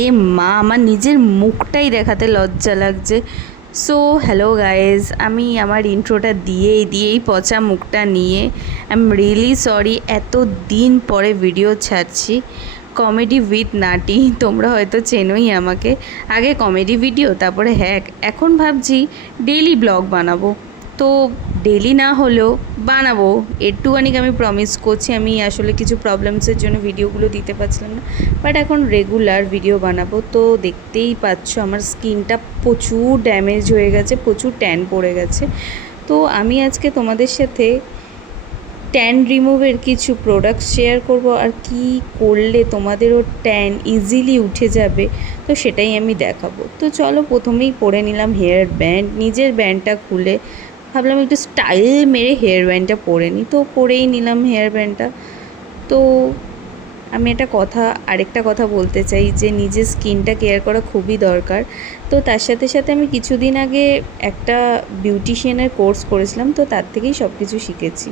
এ মা, আমার নিজের মুখটাই দেখাতে লজ্জা লাগছে। সো হ্যালো গাইজ, আমি আমার ইন্ট্রোটা দিয়েই পচা মুখটা নিয়ে আই এম রিয়েলি সরি। এত দিন পরে ভিডিও ছাড়ছি কমেডি উইথ নাটি। তোমরা হয়তো চেনোই আমাকে, আগে কমেডি ভিডিও, তারপরে এখন ভাবছি ডেইলি ব্লগ বানাবো। তো ডেলি না হলেও বানাবো, একটুখানি আমি প্রমিস করছি। আমি আসলে কিছু প্রবলেমসের জন্য ভিডিওগুলো দিতে পারছিলাম না, বাট এখন রেগুলার ভিডিও বানাবো। তো দেখতেই পাচ্ছ আমার স্কিনটা প্রচুর ড্যামেজ হয়ে গেছে, প্রচুর ট্যান পড়ে গেছে। তো আমি আজকে তোমাদের সাথে ট্যান রিমুভের কিছু প্রোডাক্ট শেয়ার করব, আর কি করলে তোমাদেরও ট্যান ইজিলি উঠে যাবে, তো সেটাই আমি দেখাবো। তো চলো, প্রথমেই পরে নিলাম হেয়ার ব্যান্ড। নিজের ব্যান্ডটা খুলে ভাবলাম একটু স্টাইল মেরে হেয়ার ব্যান্ডটা পরে নিই, তো পরেই নিলাম হেয়ার ব্যান্ডটা। তো আমি আরেকটা কথা বলতে চাই যে নিজের স্কিনটা কেয়ার করা খুবই দরকার। তো তার সাথে সাথে আমি কিছুদিন আগে একটা বিউটিশিয়ানের কোর্স করেছিলাম, তো তার থেকেই সব কিছু শিখেছি।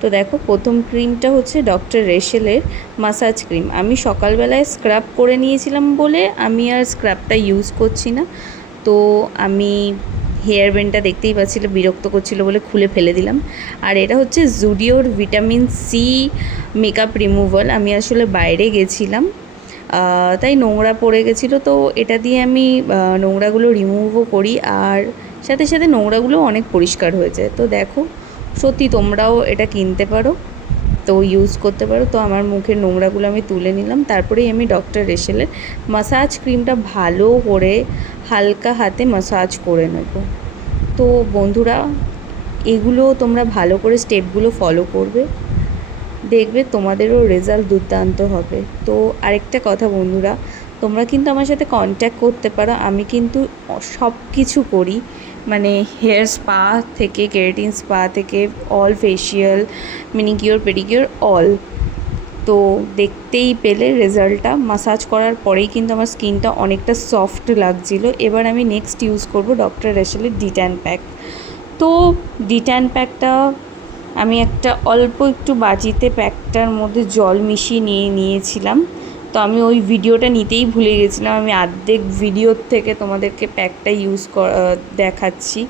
তো দেখো, প্রথম ক্রিমটা হচ্ছে ডক্টর রেশেলের মাসাজ ক্রিম। আমি সকালবেলায় স্ক্রাব করে নিয়েছিলাম বলে আমি আর স্ক্রাবটা ইউজ করছি না। তো আমি হেয়ার ব্যান্ডটা দেখতেই পাচ্ছিল, বিরক্ত করছিল বলে খুলে ফেলে দিলাম। আর এটা হচ্ছে জুডিওর ভিটামিন সি মেকআপ রিমুভাল। আমি আসলে বাইরে গেছিলাম, তাই নোংরা পড়ে গেছিলো, তো এটা দিয়ে আমি নোংরাগুলো রিমুভও করি, আর সাথে সাথে নোংরাগুলো অনেক পরিষ্কার হয়ে যায়। তো দেখো, সত্যি তোমরাও এটা কিনতে পারো, তো ইউজ করতে পারো। তো আমার মুখের নোংরাগুলো আমি তুলে নিলাম, তারপরেই আমি ডক্টর রেশেলের মাসাজ ক্রিমটা ভালো করে হালকা হাতে মাসাজ করে নেব। তো বন্ধুরা, এগুলো তোমরা ভালো করে স্টেপগুলো ফলো করবে, দেখবে তোমাদেরও রেজাল্ট দুর্দান্ত হবে। তো আরেকটা কথা বন্ধুরা, তোমরা কিন্তু আমার সাথে কন্ট্যাক্ট করতে পারো। আমি কিন্তু সব কিছু করি, মানে হেয়ার স্পা থেকে, কেরাটিন স্পা থেকে, অল ফেশিয়াল, মিনিকিওর, পেডিকিওর, অল। তো দেখতেই পেলে রেজাল্টটা, মাসাজ করার পরেই কিন্তু আমার স্কিনটা অনেকটা সফট লাগছিলো। এবার আমি নেক্সট ইউজ করব ডক্টর রেশেলের ডিট্যান প্যাক। তো ডিট্যান প্যাকটা আমি একটা অল্প একটু বাটিতে প্যাকটার মধ্যে জল মিশিয়ে নিয়েছিলাম। তো আমি ওই ভিডিওটা নিতেই ভুলে গেছিলাম। আমি অর্ধেক ভিডিওর থেকে তোমাদেরকে প্যাকটা দেখাচ্ছি।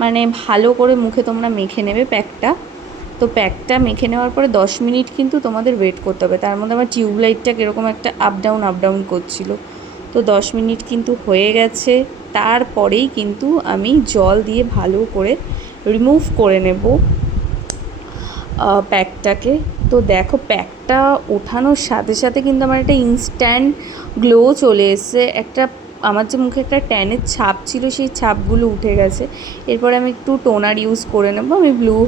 মানে ভালো করে মুখে তোমরা মেখে নেবে প্যাকটা। তো প্যাকটা মেখে নেওয়ার পরে 10 মিনিট কিন্তু তোমাদের ওয়েট করতে হবে। তার মধ্যে আমার টিউবলাইটটা কীরকম একটা আপ ডাউন করছিল। তো 10 মিনিট কিন্তু হয়ে গেছে, তারপরেই কিন্তু আমি জল দিয়ে ভালো করে রিমুভ করে নেব প্যাকটাকে। তো দেখো, প্যাকটা ওঠানোর সাথে সাথে কিন্তু আমার একটা ইনস্ট্যান্ট গ্লো চলে এসেছে। আমার যে মুখে একটা ট্যানের ছাপ ছিল, সেই ছাপগুলো উঠে গেছে। এরপরে আমি একটু টোনার ইউজ করে নেব। আমি ব্লু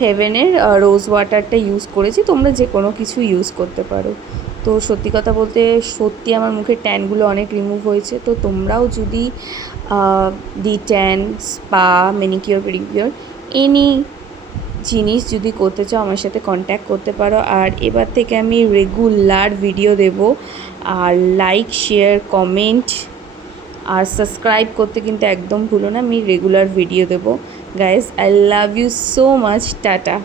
হেভেনের রোজ ওয়াটারটা ইউজ করেছি, তোমরা যে কোনো কিছু ইউজ করতে পারো। তো সত্যি কথা বলতে, সত্যি আমার মুখের ট্যানগুলো অনেক রিমুভ হয়েছে। তো তোমরাও যদি de-tan, spa, manicure, pedicure any জিনিস যদি করতে চাও, আমার সাথে কন্ট্যাক্ট করতে পারো। আর এবার থেকে আমি রেগুলার ভিডিও দেব, আর লাইক, শেয়ার, কমেন্ট আর সাবস্ক্রাইব করতে কিন্তু একদম ভুলো না। আমি রেগুলার ভিডিও দেবো। Guys, I love you so much. Tata.